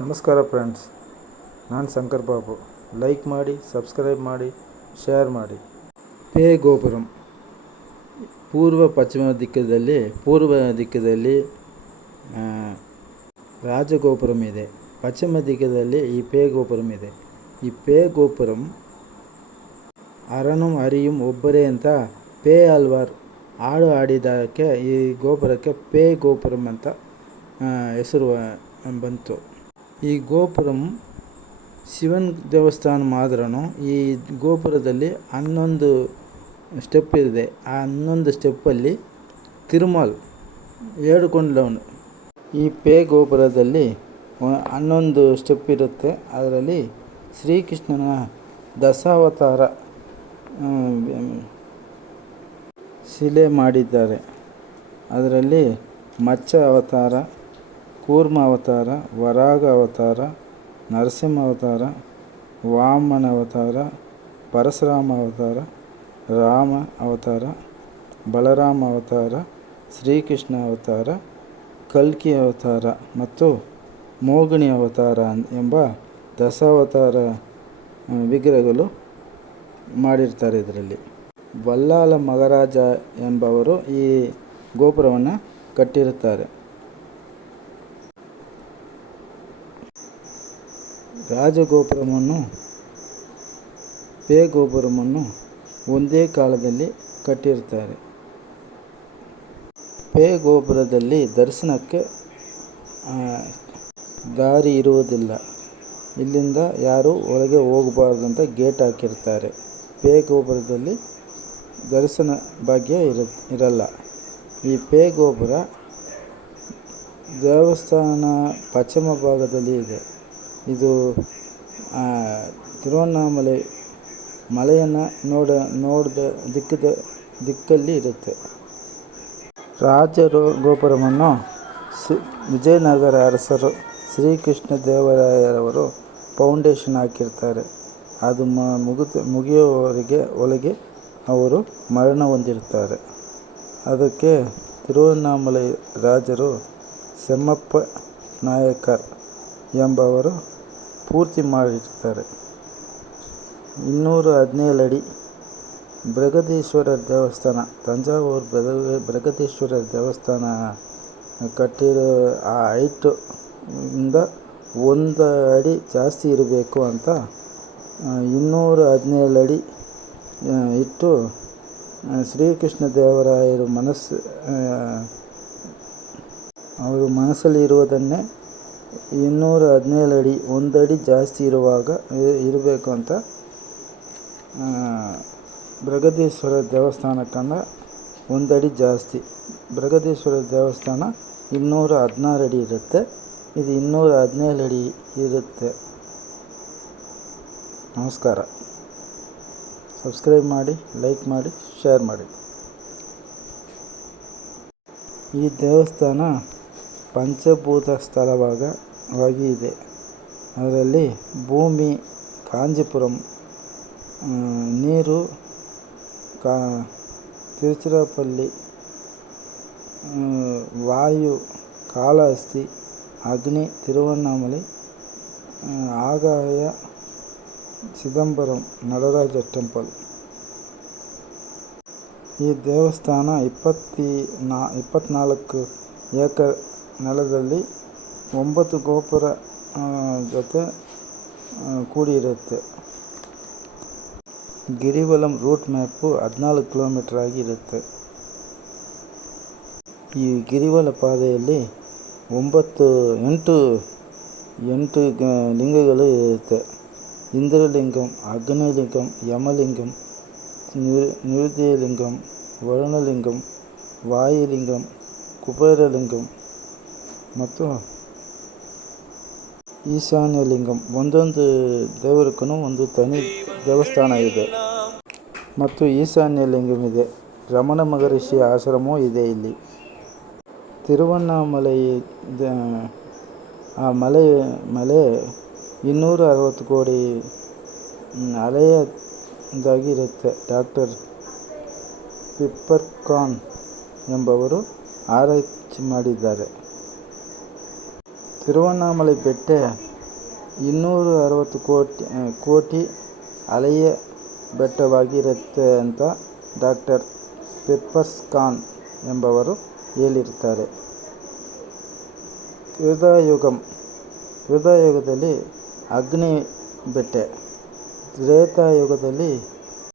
ನಮಸ್ಕಾರ ಫ್ರೆಂಡ್ಸ್, ನಾನು ಶಂಕರ್ ಬಾಬು. ಲೈಕ್ ಮಾಡಿ, ಸಬ್ಸ್ಕ್ರೈಬ್ ಮಾಡಿ, ಶೇರ್ ಮಾಡಿ. ಪೇ ಗೋಪುರಂ ಪೂರ್ವ ದಿಕ್ಕದಲ್ಲಿ ರಾಜಗೋಪುರಂ ಇದೆ. ಪಶ್ಚಿಮ ದಿಕ್ಕದಲ್ಲಿ ಈ ಪೇ ಗೋಪುರಂ ಇದೆ. ಈ ಪೇ ಗೋಪುರಂ ಅರணும் ಅರಿயும் ಒಬ್ಬರೇ ಅಂತ ಪೇ ಆಳ್ವಾರ್ ಹಾಡು ಹಾಡಿದ್ದಕ್ಕೆ ಈ ಗೋಪುರಕ್ಕೆ ಪೇ ಗೋಪುರಂ ಅಂತ ಹೆಸರು ಬಂತು. ಈ ಗೋಪುರಂ ಶಿವನ ದೇವಸ್ಥಾನ ಮಾತ್ರನು. ಈ ಗೋಪುರದಲ್ಲಿ 11 ಸ್ಟೆಪ್ ಇದೆ. ಆ 11 ಸ್ಟೆಪ್ಪಲ್ಲಿ ತಿರುಮಾಲ್ ಏಡುಕೊಂಡವನು. ಈ ಪೇ ಗೋಪುರದಲ್ಲಿ 11 ಸ್ಟೆಪ್ ಇರುತ್ತೆ. ಅದರಲ್ಲಿ ಶ್ರೀಕೃಷ್ಣನ ದಶಾವತಾರ ಶಿಲೆ ಮಾಡಿದ್ದಾರೆ. ಅದರಲ್ಲಿ ಮತ್ಸ್ಯ ಅವತಾರ, ಕೂರ್ಮ ಅವತಾರ, ವರಾಹ ಅವತಾರ, ನರಸಿಂಹ ಅವತಾರ, ವಾಮನ ಅವತಾರ, ಪರಶುರಾಮ ಅವತಾರ, ರಾಮ ಅವತಾರ, ಬಲರಾಮ ಅವತಾರ, ಶ್ರೀಕೃಷ್ಣ ಅವತಾರ, ಕಲ್ಕಿ ಅವತಾರ ಮತ್ತು ಮೋಹಿನಿ ಅವತಾರ ಎಂಬ ದಶಾವತಾರ ವಿಗ್ರಹಗಳು ಮಾಡಿರ್ತಾರೆ. ಇದರಲ್ಲಿ ವಲ್ಲಾಳ ಮಹಾರಾಜ ಎಂಬವರು ಈ ಗೋಪುರವನ್ನು ಕಟ್ಟಿರುತ್ತಾರೆ. ರಾಜಗೋಪುರವನ್ನು ಪೇ ಗೋಪುರವನ್ನು ಒಂದೇ ಕಾಲದಲ್ಲಿ ಕಟ್ಟಿರುತ್ತಾರೆ. ಪೇ ಗೋಪುರದಲ್ಲಿ ದರ್ಶನಕ್ಕೆ ದಾರಿ ಇರುವುದಿಲ್ಲ. ಇಲ್ಲಿಂದ ಯಾರೂ ಒಳಗೆ ಹೋಗಬಾರ್ದಂತ ಗೇಟ್ ಹಾಕಿರ್ತಾರೆ. ಪೇ ಗೋಪುರದಲ್ಲಿ ದರ್ಶನ ಭಾಗ್ಯ ಇರಲ್ಲ. ಈ ಪೇ ಗೋಪುರ ದೇವಸ್ಥಾನ ಪಶ್ಚಿಮ ಭಾಗದಲ್ಲಿ ಇದೆ. ಇದು ತಿರುವಣ್ಣಾಮಲೈ ಮಲೆಯನ್ನು ನೋಡಿದ ದಿಕ್ಕಲ್ಲಿ ಇರುತ್ತೆ. ರಾಜಗೋಪುರವನ್ನು ವಿಜಯನಗರ ಅರಸರು ಶ್ರೀಕೃಷ್ಣ ದೇವರಾಯರವರು ಫೌಂಡೇಶನ್ ಹಾಕಿರ್ತಾರೆ. ಅದು ಮುಗಿಯುವವರೆಗೆ ಅವರು ಮರಣ ಹೊಂದಿರ್ತಾರೆ. ಅದಕ್ಕೆ ತಿರುವಣ್ಣಾಮಲೈ ರಾಜರು ಸೆಮ್ಮಪ್ಪ ನಾಯಕರ್ ಎಂಬವರು ಪೂರ್ತಿ ಮಾಡಿರ್ತಾರೆ. 217 ಅಡಿ ಬೃಹದೀಶ್ವರರ ದೇವಸ್ಥಾನ, ತಂಜಾವೂರು ಬೃಹದೀಶ್ವರರ ದೇವಸ್ಥಾನ ಕಟ್ಟಿರೋ ಆ ಹೈಟ್ ಇಂದ 1 ಅಡಿ ಜಾಸ್ತಿ ಇರಬೇಕು ಅಂತ 217 ಅಡಿ ಇಟ್ಟು ಶ್ರೀಕೃಷ್ಣ ದೇವರಾಯರು ಅವರು ಮನಸ್ಸಲ್ಲಿ ಇರುವುದನ್ನೇ 217 ಅಡಿ 1 ಅಡಿ ಜಾಸ್ತಿ ಇರಬೇಕು ಅಂತ ಬೃಹದೀಶ್ವರ ದೇವಸ್ಥಾನಕ್ಕಂದ 1 ಅಡಿ ಜಾಸ್ತಿ. ಬೃಹದೀಶ್ವರ ದೇವಸ್ಥಾನ 216 ಅಡಿ ಇರುತ್ತೆ. ಇದು 217 ಅಡಿ ಇರುತ್ತೆ. ನಮಸ್ಕಾರ. ಸಬ್ಸ್ಕ್ರೈಬ್ ಮಾಡಿ, ಲೈಕ್ ಮಾಡಿ, ಶೇರ್ ಮಾಡಿ. ಈ ದೇವಸ್ಥಾನ ಪಂಚಭೂತ ಸ್ಥಳವಾಗಿ ಇದೆ. ಅದರಲ್ಲಿ ಭೂಮಿ ಕಾಂಚೀಪುರಂ, ನೀರು ತಿರುಚಿರಾಪಲ್ಲಿ, ವಾಯು ಕಾಳಹಸ್ತಿ, ಅಗ್ನಿ ತಿರುವಣ್ಣಾಮಲೈ, ಆಗಾಯ ಚಿದಂಬರಂ ನಟರಾಜ ಟೆಂಪಲ್. ಈ ದೇವಸ್ಥಾನ 24 ಏಕರ್ ನೆಲದಲ್ಲಿ 9 ಗೋಪುರ ಜೊತೆ ಕೂಡಿರುತ್ತೆ. ಗಿರಿವಲಂ ರೂಟ್ ಮ್ಯಾಪು 14 ಕಿಲೋಮೀಟರ್ ಆಗಿರುತ್ತೆ. ಈ ಗಿರಿವಲ ಪಾದೆಯಲ್ಲಿ 8 ಲಿಂಗಗಳು ಇರುತ್ತೆ. ಇಂದ್ರಲಿಂಗಂ, ಅಗ್ನಿಲಿಂಗಂ, ಯಮಲಿಂಗಂ, ನಿರ್ದಯಲಿಂಗಂ, ವರುಣಲಿಂಗಂ, ವಾಯುಲಿಂಗಂ, ಕುಬೇರಲಿಂಗಂ ಮತ್ತು ಈಶಾನ್ಯಲಿಂಗಂ. ಒಂದೊಂದು ದೇವರಿಗೂ ಒಂದು ತನಿ ದೇವಸ್ಥಾನ ಇದೆ ಮತ್ತು ಈಶಾನ್ಯಲಿಂಗಂ ಇದೆ. ರಮಣ ಮಹರ್ಷಿ ಆಶ್ರಮವೂ ಇದೆ ಇಲ್ಲಿ. ತಿರುವಣ್ಣಾಮಲೈ ಆ ಮಲೆ 260 ಕೋಟಿ ಹಳೆಯದಾಗಿರುತ್ತೆ. ಡಾಕ್ಟರ್ ಪಿಪ್ಪರ್ಕಾನ್ ಎಂಬವರು ಆರೈಕೆ ಮಾಡಿದ್ದಾರೆ. ತಿರುವಣ್ಣಾಮಲೈ ಬೆಟ್ಟ 260 ಕೋಟಿ ಅಲೆಯ ಬೆಟ್ಟವಾಗಿರುತ್ತೆ ಅಂತ ಡಾಕ್ಟರ್ ಪೆಪ್ಪರ್ಸ್ ಖಾನ್ ಎಂಬವರು ಹೇಳಿರ್ತಾರೆ. ತ್ರೇತಾಯುಗದಲ್ಲಿ ಅಗ್ನಿ ಬೆಟ್ಟ, ತ್ರೇತಾಯುಗದಲ್ಲಿ